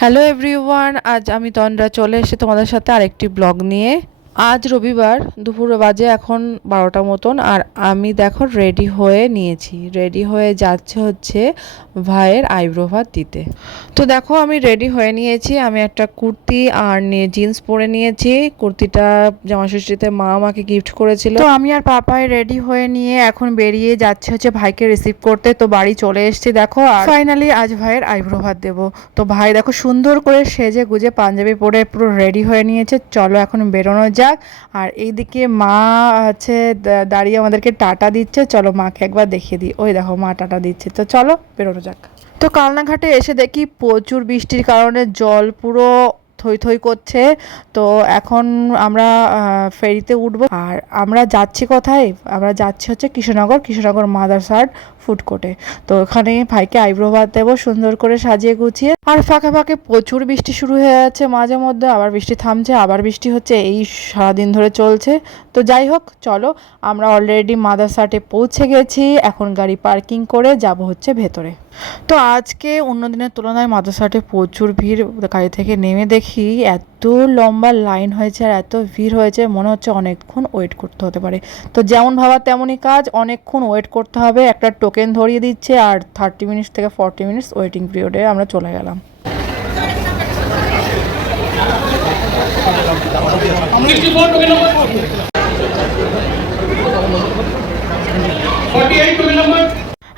Hello everyone, আজ আমি তন্দ্রা চলে এসে তোমাদের সাথে আরেকটি ব্লগ নিয়ে। আজ রবিবার, দুপুর বাজে এখন 12টা মতন, আর আমি দেখো রেডি হয়ে নিয়েছি। রেডি হয়ে যাচ্ছে হচ্ছে ভাইয়ের আইব্রো ভাত দিতে। তো দেখো আমি রেডি হয়ে নিয়েছি। আমি একটা কুর্তি আর জিন্স পরে নিয়েছি। কুর্তিটা জামাষষ্ঠীতে মা আমাকে গিফট করেছিল। তো আমি আর পাপাই রেডি হয়ে নিয়ে এখন বেরিয়ে যাচ্ছে হচ্ছে ভাইকে রিসিভ করতে। তো বাড়ি চলে এসেছি দেখো, আর ফাইনালি আজ ভাইয়ের আইব্রো ভাত দেবো। তো ভাই দেখো সুন্দর করে সেজে গুজে পাঞ্জাবি পরে পুরো রেডি হয়ে নিয়েছে। চলো এখন বেরোনো যাক। আর এইদিকে মা হচ্ছে দাঁড়িয়ে আমাদেরকে টাটা দিচ্ছে। চলো মাকে একবার দেখিয়ে দিই। ওই দেখো মা টাটা দিচ্ছে। তো চলো বেরোনো যাক। তো কালনাঘাটে এসে দেখি প্রচুর বৃষ্টির কারণে জল পুরো থই থই করছে। তো এখন আমরা ফেরিতে উঠবো। আর আমরা যাচ্ছি কোথায়? আমরা যাচ্ছি হচ্ছে কৃষ্ণনগর মাদারসাড ফুড কোর্টে। তো ওখানে ভাইকে আইব্রো ভাত দেবো সুন্দর করে সাজিয়ে গুছিয়ে। আর ফাঁকে ফাঁকে প্রচুর বৃষ্টি শুরু হয়ে যাচ্ছে, মাঝে মধ্যে আবার বৃষ্টি থামছে, আবার বৃষ্টি হচ্ছে, এই সারাদিন ধরে চলছে। তো যাই হোক, চলো আমরা অলরেডি মাদারসাডে পৌঁছে গেছি। এখন গাড়ি পার্কিং করে যাব হচ্ছে ভেতরে। তো আজকে অন্য দিনের তুলনায় মাদারসাডে প্রচুর ভিড়। গাড়ি থেকে নেমে দেখি এত লম্বা লাইন হয়েছে আর এত ভিড় হয়েছে, মনে হচ্ছে অনেকক্ষণ ওয়েট করতে হতে পারে। তো যেমন ভাবা তেমনই কাজ, অনেকক্ষণ ওয়েট করতে হবে। একটা টোকেন ধরিয়ে দিচ্ছে আর 30 মিনিটস থেকে 40 মিনিটস ওয়েটিং পিরিয়ডে আমরা চলে গেলাম।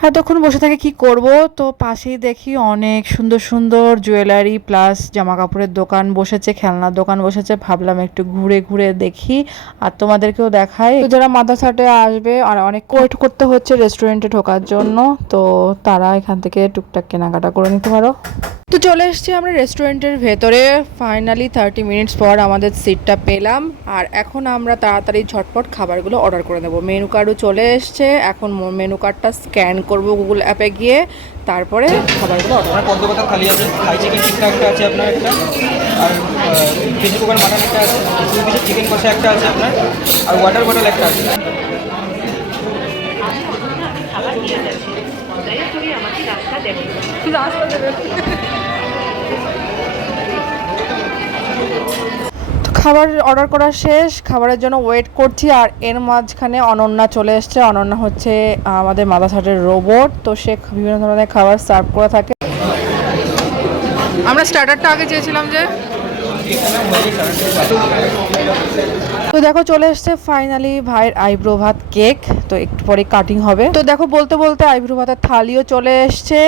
এতক্ষণ বসে থেকে কি করব? তো পাশেই দেখি অনেক সুন্দর সুন্দর জুয়েলারি প্লাস জামা কাপড়ের দোকান বসেছে, খেলনার দোকান বসেছে। ভাবলাম একটু ঘুরে ঘুরে দেখি আর তোমাদেরকেও দেখাই। তো যারা মাদারসাডে আসবে আর অনেক ওয়েট করতে হচ্ছে রেস্টুরেন্টে ঢোকার জন্য, তো তারা এখান থেকে টুকটাক কেনাকাটা করে নিতে পারো। তো চলে এসেছি আমরা রেস্টুরেন্টের ভেতরে। ফাইনালি 30 মিনিটস পর আমাদের সিটটা পেলাম। আর এখন আমরা তাড়াতাড়ি ঝটপট খাবারগুলো অর্ডার করে নেবো। মেনু কার্ডও চলে এসছে। এখন মেনু কার্ডটা স্ক্যান করব গুগল অ্যাপে গিয়ে, তারপরে খাবারগুলো অর্ডার। পদ্মপাতা থালি আছে, থাই চিকেন টিক্কা একটা আছে আপনার, একটা আর ভেজি পোকার মাটন একটা আছে, 2 পিসের চিকেন কষা একটা আছে আপনার, আর ওয়াটার বটল একটা আছে। খাবার অর্ডার করা শেষ, খাবারের জন্য ওয়েট করছি। আর এর মাঝখানে অনন্যা চলে এসছে। অনন্যা হচ্ছে আমাদের মাদারসাডের রোবট। তো সে বিভিন্ন ধরনের খাবার সার্ভ করে থাকে। আমরা স্টার্টারটা আগে চেয়েছিলাম যে। তো দেখো চলে এসছে ফাইনালি ভাইয়ের আইব্রো ভাত কেক। তো একটু পরে কাটিং হবে। তো দেখো বলতে বলতে আইব্রো ভাতের থালিও চলে এসছে।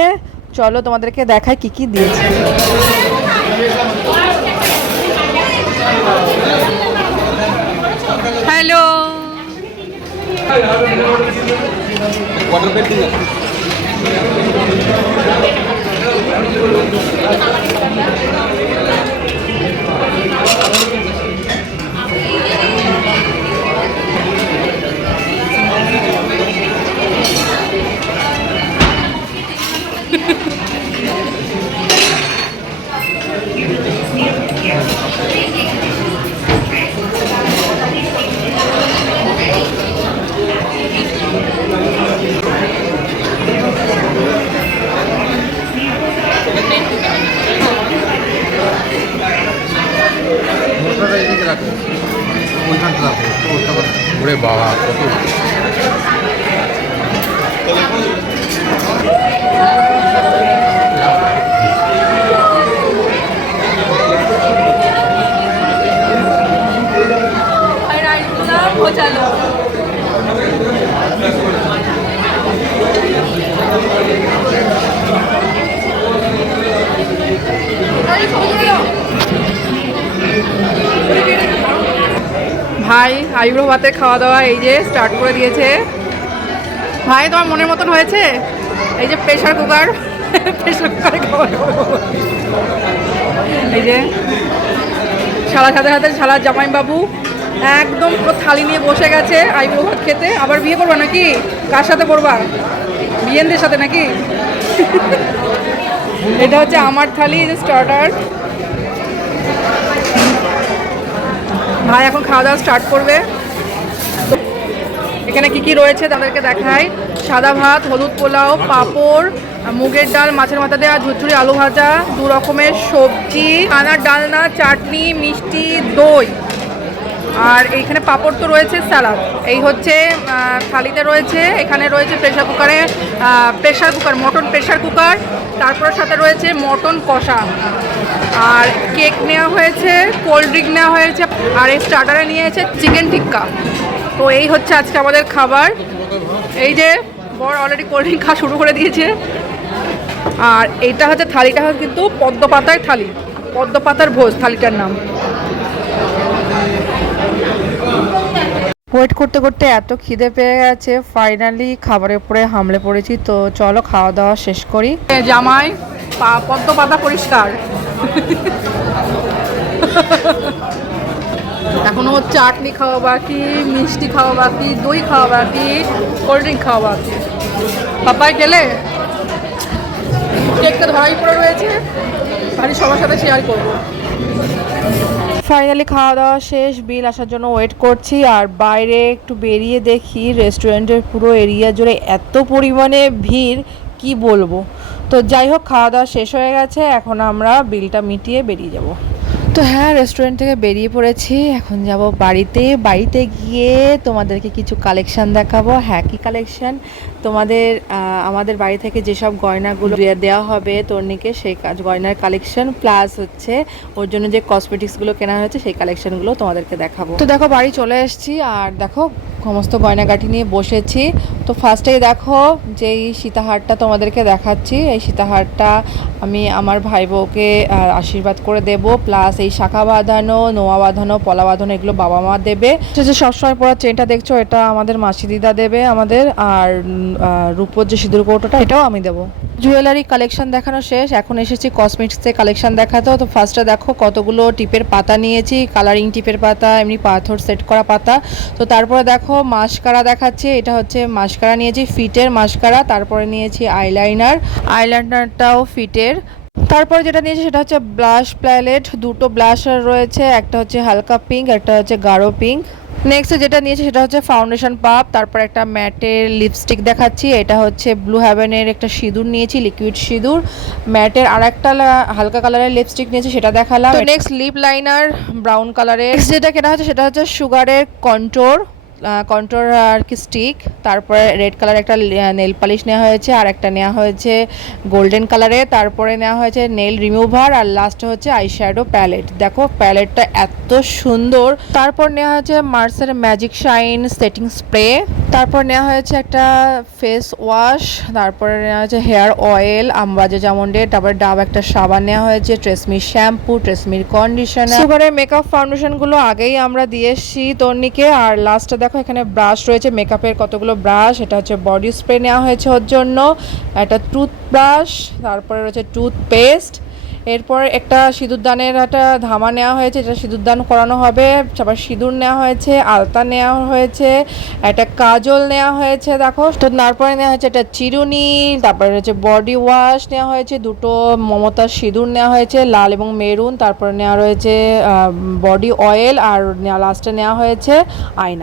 চলো তোমাদেরকে দেখাই কি কি দিয়েছে। হ্যালো, ওরে বাবা কত ভাই আইব্রো ভাতের খাওয়া দাওয়া এই যে স্টার্ট করে দিয়েছে। ভাই তোমার মনের মতন হয়েছে? এই যে প্রেশার কুকারে খাওয়া, এই যে সালাদ হাতে হাতে সালাদ। জামাইবাবু একদম পুরো থালি নিয়ে বসে গেছে আইব্রো ভাত খেতে। আবার বিয়ে করবা নাকি? কার সাথে পড়বা? বিয়েনদের সাথে নাকি? এটা হচ্ছে আমার থালি, যে স্টার্টার। ভাই এখন খাওয়া দাওয়া স্টার্ট করবে। এখানে কি কি রয়েছে তাদেরকে দেখাই। সাদা ভাত, হলুদ পোলাও, পাঁপড়, মুগের ডাল, মাছের মাথা দেওয়া, ঝুরঝুরি আলু ভাজা, 2 রকমের সবজি, ছানার ডালনা, চাটনি, মিষ্টি, দই, আর এইখানে পাঁপড় তো রয়েছে, স্যালাড। এই হচ্ছে থালিতে রয়েছে। এখানে রয়েছে pressure cooker, mutton pressure cooker, তারপর সাথে রয়েছে মটন কষা, আর কেক নেওয়া হয়েছে, কোল্ড ড্রিঙ্ক নেওয়া হয়েছে, আর এই স্টার্টারে নিয়েছে চিকেন টিক্কা। তো এই হচ্ছে আজকে আমাদের খাবার। এই যে বর অলরেডি কোল্ড ড্রিঙ্ক খাওয়া শুরু করে দিয়েছে। আর এইটা হচ্ছে থালিটা কিন্তু পদ্মপাতার থালি, পদ্মপাতার ভোজ থালিটার নাম। ওয়েট করতে করতে এত খিদে পেয়ে গেছে, ফাইনালি খাবারের উপরে হামলে পড়েছি। তো চলো খাওয়া দাওয়া শেষ করি। জামাই পদ্মপাতা পরিষ্কার। এখনো চাটনি খাওয়া বাকি, মিষ্টি খাওয়া বাকি, দই খাওয়া বাকি, কোল্ড ড্রিঙ্ক খাওয়া বাকি। পাপাই গেলে কেকটা ধরাই পড়ে রয়েছে, বাড়ির সবার সাথে শেয়ার করবো। ফাইনালি খাওয়া দাওয়া শেষ, বিল আসার জন্য ওয়েট করছি। আর বাইরে একটু বেরিয়ে দেখি রেস্টুরেন্টের পুরো এরিয়া জুড়ে এত পরিমাণে ভিড়, কি বলবো। তো যাই হোক, খাওয়া দাওয়া শেষ হয়ে গেছে, এখন আমরা বিলটা মিটিয়ে বেরিয়ে যাব। তো হ্যাঁ, রেস্টুরেন্ট থেকে বেরিয়ে পড়েছি, এখন যাব বাড়িতে গিয়ে তোমাদেরকে কিছু কালেকশান দেখাবো। হ্যাঁ, কি কালেকশান? আমাদের বাড়ি থেকে যেসব গয়নাগুলো দেওয়া হবে তর্নিকে, সেই গয়নার কালেকশন, প্লাস হচ্ছে ওর জন্য যে কসমেটিক্সগুলো কেনা হয়েছে সেই কালেকশানগুলো তোমাদেরকে দেখাবো। তো দেখো, বাড়ি চলে এসেছি, আর দেখো সমস্ত গয়নাগাঠি নিয়ে বসেছি। তো ফার্স্টেই দেখো যেই সীতাহারটা তোমাদেরকে দেখাচ্ছি, এই সীতাহারটা আমি আমার ভাই বউকে আশীর্বাদ করে দেব, প্লাস এই শাখা বাঁধানো, নোয়া বাঁধানো, পলা বাঁধানো এগুলো বাবা মা দেবে। যে সবসময় পরা চেনটা দেখছো, এটা আমাদের মাসি দিদা দেবে আমাদের। আর রূপোর যে সিঁদুর কৌটোটা, এটাও আমি দেবো। জুয়েলারি কালেকশন দেখানো শেষ, এখন এসেছি কসমেটিক্সের কালেকশন দেখাতে। তো ফার্স্টে দেখো কতগুলো টিপের পাতা নিয়েছি, কালারিং টিপের পাতা, এমনি পাথর সেট করা পাতা। তো তারপরে দেখো মাস্কারা দেখাচ্ছি, এটা হচ্ছে মাস্কারা নিয়েছি, ফিটের মাস্কারা। তারপরে নিয়েছি আইলাইনারটাও ফিটের। তারপরে যেটা নিয়েছি সেটা হচ্ছে ব্লাশ প্যালেট, 2টো ব্লাশার রয়েছে, একটা হচ্ছে হালকা পিঙ্ক, একটা হচ্ছে গাঢ় পিঙ্ক। নেক্সট যেটা নিয়েছি সেটা হচ্ছে ফাউন্ডেশন পাপ। তারপর একটা ম্যাটের লিপস্টিক দেখাচ্ছি, এটা হচ্ছে ব্লু হ্যাভেনের একটা সিঁদুর নিয়েছি, লিকুইড সিঁদুর। ম্যাটের আর একটা হালকা কালারের লিপস্টিক নিয়েছি, সেটা দেখালাম। নেক্সট লিপ লাইনার ব্রাউন কালারের। যেটা কেনা হচ্ছে সেটা হচ্ছে সুগারের কন্ট্রোর আর কি স্টিক। তারপরে রেড কালার একটা নেল পালিশ নেওয়া হয়েছে, আর একটা নেওয়া হয়েছে গোল্ডেন কালারে। তারপরে নেওয়া হয়েছে নেল রিমুভার, আর লাস্টে হচ্ছে আইশ্যাডো প্যালেট। দেখো প্যালেটটা এত সুন্দর। তারপর নেওয়া হয়েছে মার্সের ম্যাজিক শাইন সেটিং স্প্রে। তারপর নেওয়া হয়েছে একটা ফেস ওয়াশ। তারপরে নেওয়া হয়েছে হেয়ার অয়েল, আমবাজে জামন্ডের। তারপরে ডাব একটা সাবান নেওয়া হয়েছে, ট্রেসমির শ্যাম্পু, ট্রেসমির কন্ডিশনার। সুগারের মেকআপ ফাউন্ডেশনগুলো আগেই আমরা দিয়ে এসেছি তর্নিকে। আর লাস্টে দেখো এখানে ব্রাশ রয়েছে, মেকআপের কতগুলো ব্রাশ। এটা হচ্ছে বডি স্প্রে নেওয়া হয়েছে ওর জন্য, একটা টুথব্রাশ, তারপরে রয়েছে টুথপেস্ট। এরপর একটা সিঁদুরদানের একটা ধামা নেওয়া হয়েছে, যেটা সিঁদুরদান করানো হবে। আবার সিঁদুর নেওয়া হয়েছে, আলতা নেওয়া হয়েছে, একটা কাজল নেওয়া হয়েছে দেখো। তো তারপরে নেওয়া হয়েছে একটা চিরুনি। তারপরে হচ্ছে বডি ওয়াশ নেওয়া হয়েছে, 2টো মমতার সিঁদুর নেওয়া হয়েছে, লাল এবং মেরুন। তারপরে নেওয়া রয়েছে বডি অয়েল, আর লাস্টে নেওয়া হয়েছে আয়না।